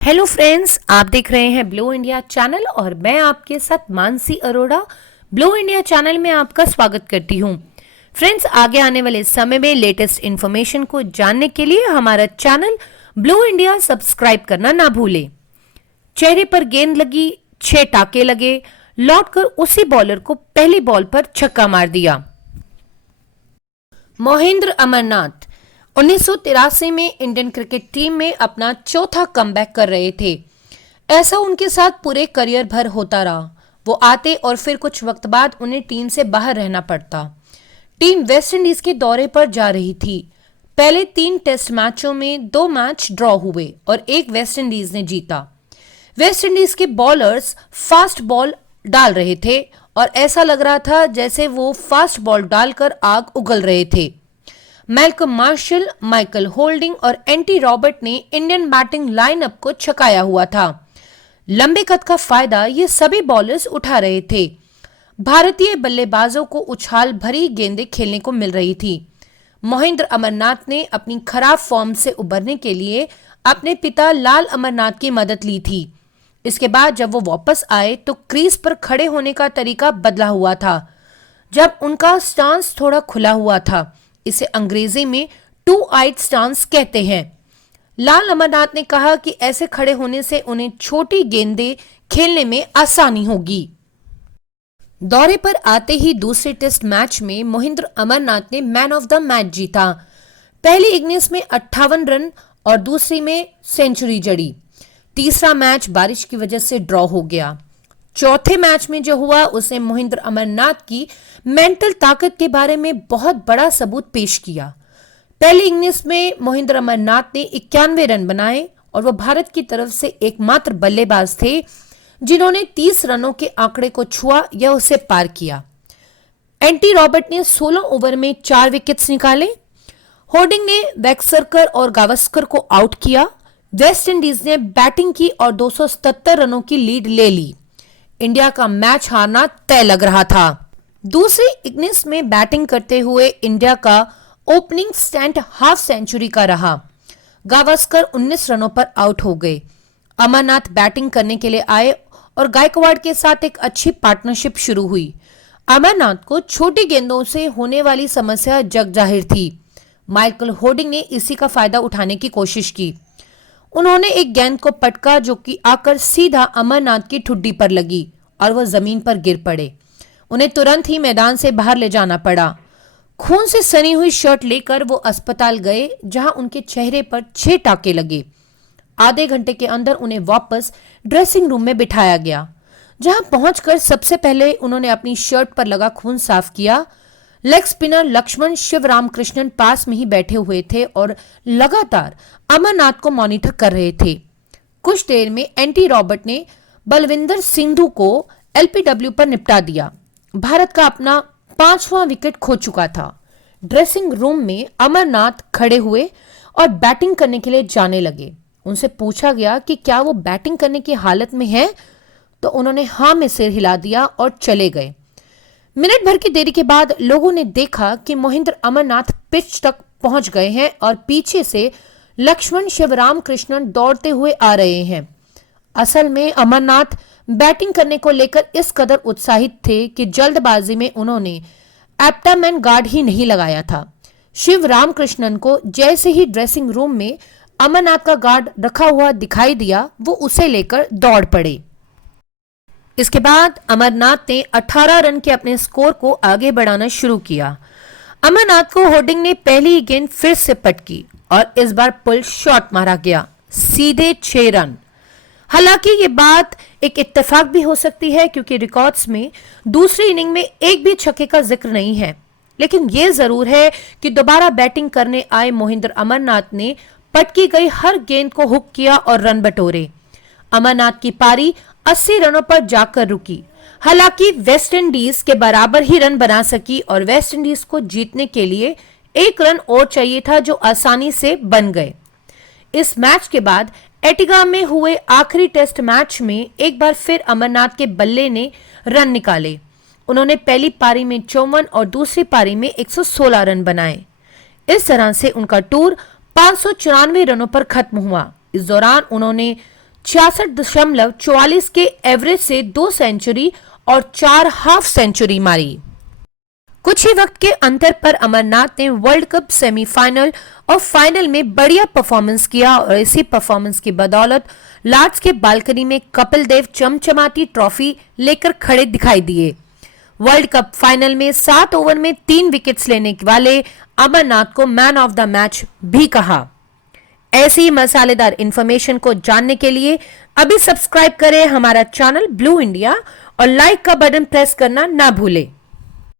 Hello friends, आप देख रहे हैं ब्लो इंडिया चैनल और मैं आपके साथ Mansi Arora blow India channel में आपका स्वागत करती हूं। फ्रेंड्स, आगे आने वाले समय में लेटेस्ट इन्फॉर्मेशन को जानने के लिए हमारा चैनल ब्लो इंडिया सब्सक्राइब करना ना भूलें। चेहरे पर गेंद लगी, 6 टाके लगे, लौटकर उसी बॉलर को पहली बॉल पर छक्का मार दिया। मोहिंद्र अमरनाथ 1983 में इंडियन क्रिकेट टीम में अपना चौथा कमबैक कर रहे थे। ऐसा उनके साथ पूरे करियर भर होता रहा। वो आते और फिर कुछ वक्त बाद उन्हें टीम से बाहर रहना पड़ता। टीम वेस्ट इंडीज के दौरे पर जा रही थी। पहले 3 टेस्ट मैचों में 2 मैच ड्रॉ हुए और एक वेस्ट इंडीज ने जीता। वेस्ट इंडीज के बॉलर्स फास्ट बॉल डाल रहे थे और ऐसा लग रहा था जैसे वो फास्ट बॉल डालकर आग उगल रहे थे। मैल्कम मार्शल, माइकल होल्डिंग और एंटी रॉबर्ट ने इंडियन बैटिंग लाइनअप को छकाया हुआ था। लंबे कद का फायदा ये सभी बॉलर्स उठा रहे थे। भारतीय बल्लेबाजों को उछाल भरी गेंदें खेलने को मिल रही थी। मोहिंद्र अमरनाथ ने अपनी खराब फॉर्म से उबरने के लिए अपने पिता लाल अमरनाथ की मदद ली थी। इसके बाद जब वो वापस आए तो क्रीज पर खड़े होने का तरीका बदला हुआ था। जब उनका स्टांस थोड़ा खुला हुआ था, इसे अंग्रेजी में 2-eyed स्टांस कहते हैं। लाल अमरनाथ ने कहा कि ऐसे खड़े होने से उन्हें छोटी गेंदें खेलने में आसानी होगी। दौरे पर आते ही दूसरे टेस्ट मैच में मोहिंद्र अमरनाथ ने मैन ऑफ द मैच जीता। पहली इनिंग्स में 58 रन और दूसरी में सेंचुरी जड़ी। तीसरा मैच बारिश की वजह से ड्रॉ हो गया। चौथे मैच में जो हुआ उसने मोहिंद्र अमरनाथ की मेंटल ताकत के बारे में बहुत बड़ा सबूत पेश किया। पहली इनिंग्स में मोहिंद्र अमरनाथ ने 91 रन बनाए और वो भारत की तरफ से एकमात्र बल्लेबाज थे जिन्होंने 30 रनों के आंकड़े को छुआ या उसे पार किया। एंटी रॉबर्ट ने 16 ओवर में 4 विकेट्स निकाले। होर्डिंग ने वैक्सरकर और गावस्कर को आउट किया। वेस्ट इंडीज ने बैटिंग की और 277 रनों की लीड ले ली। इंडिया का मैच हारना तय लग रहा था। दूसरी इनिंग्स में बैटिंग करते हुए इंडिया का ओपनिंग स्टैंड हाफ सेंचुरी का रहा। गावस्कर 19 रनों पर आउट हो गए। अमरनाथ बैटिंग करने के लिए आए और गायकवाड़ के साथ एक अच्छी पार्टनरशिप शुरू हुई। अमरनाथ को छोटी गेंदों से होने वाली समस्या जग जाहिर थी। माइकल होर्डिंग ने इसी का फायदा उठाने की कोशिश की। उन्होंने एक गेंद को पटका जो कि आकर सीधा अमरनाथ की ठुड्डी पर लगी और वह जमीन पर गिर पड़े। उन्हें तुरंत ही मैदान से बाहर ले जाना पड़ा। खून से सनी हुई शर्ट लेकर वो अस्पताल गए जहां उनके चेहरे पर 6 टाके लगे। आधे घंटे के अंदर उन्हें वापस ड्रेसिंग रूम में बिठाया गया, जहां पहुंचकर सबसे पहले उन्होंने अपनी शर्ट पर लगा खून साफ किया। लेग स्पिनर लक्ष्मण शिवरामकृष्णन पास में ही बैठे हुए थे और लगातार अमरनाथ को मॉनिटर कर रहे थे। कुछ देर में एंटी रॉबर्ट ने बलविंदर सिंधु को एलपीडब्ल्यू पर निपटा दिया। भारत का अपना 5वां विकेट खो चुका था। ड्रेसिंग रूम में अमरनाथ खड़े हुए और बैटिंग करने के लिए जाने लगे। उनसे पूछा गया कि क्या वो बैटिंग करने की हालत में है, तो उन्होंने हाँ में सिर हिला दिया और चले गए। मिनट भर की देरी के बाद लोगों ने देखा कि मोहिंद्र अमरनाथ पिच तक पहुंच गए हैं और पीछे से लक्ष्मण शिवरामकृष्णन दौड़ते हुए आ रहे हैं। असल में अमरनाथ बैटिंग करने को लेकर इस कदर उत्साहित थे कि जल्दबाजी में उन्होंने एप्टामैन गार्ड ही नहीं लगाया था। शिवरामकृष्णन को जैसे ही ड्रेसिंग रूम में अमरनाथ का गार्ड रखा हुआ दिखाई दिया, वो उसे लेकर दौड़ पड़े। इसके बाद अमरनाथ ने 18 रन के अपने स्कोर को आगे बढ़ाना शुरू किया। अमरनाथ को होर्डिंग ने पहली गेंद फिर से पटकी और इस बार पुल शॉट मारा गया, सीधे 6 रन। हालांकि ये बात एक इत्तेफाक भी हो सकती है क्योंकि रिकॉर्ड्स में दूसरी इनिंग में एक भी छक्के का जिक्र नहीं है, लेकिन ये जरूर है कि दोबारा बैटिंग करने आए मोहिंद्र अमरनाथ ने पटकी गई हर गेंद को हुक किया और रन बटोरे। अमरनाथ की पारी 80 रनों पर जाकर रुकी। हालांकि वेस्ट इंडीज के बराबर ही रन बना सकी और वेस्ट इंडीज को जीतने के लिए 1 रन और चाहिए था जो आसानी से बन गए। इस मैच के बाद एटिगा में हुए आखिरी टेस्ट मैच में एक बार फिर अमरनाथ के बल्ले ने रन निकाले। उन्होंने पहली पारी में 54 और दूसरी पारी में 116 रन बनाए। इस तरह से उनका टूर 594 रनों पर खत्म हुआ। इस दौरान उन्होंने 66.44 के एवरेज से 2 सेंचुरी और 4 हाफ सेंचुरी मारी। कुछ ही वक्त के अंतर पर अमरनाथ ने वर्ल्ड कप सेमीफाइनल और फाइनल में बढ़िया परफॉर्मेंस किया और इसी परफॉर्मेंस की बदौलत लॉर्ड्स के बालकनी में कपिल देव चमचमाती ट्रॉफी लेकर खड़े दिखाई दिए। वर्ल्ड कप फाइनल में 7 ओवर में 3 विकेट्स लेने वाले अमरनाथ को मैन ऑफ द मैच भी कहा। ऐसी ही मसालेदार इंफॉर्मेशन को जानने के लिए अभी सब्सक्राइब करें हमारा चैनल ब्लू इंडिया और लाइक का बटन प्रेस करना ना भूलें।